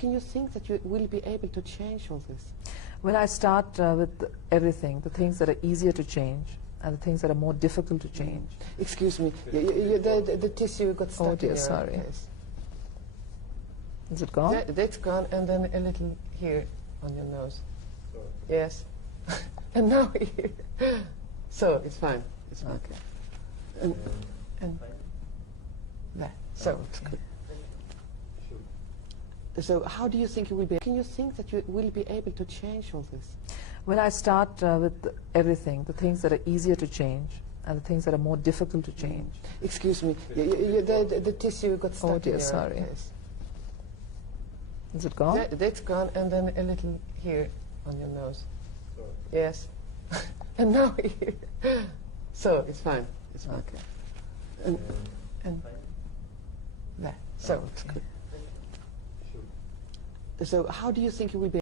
Can you think that you will be able to change all this? Well, I start with everything, the things that are easier to change and the things that are more difficult to change. Excuse me, the tissue got stuck. Oh dear, in your sorry. face. Is it gone? That's gone, and then a little here on your nose. Yes. And now here. So it's fine. It's fine. Okay. And there. So it's good. So how do you think you will be? Can you think that you will be able to change all this? Well, I start with everything, the things that are easier to change and the things that are more difficult to change. Excuse me, the tissue got stuck. Oh dear, in your sorry. face. Is it gone? That's gone, and then a little here on your nose. Yes. And now here. So it's fine. It's fine. Okay. And there. So it's good. So how do you think you will be?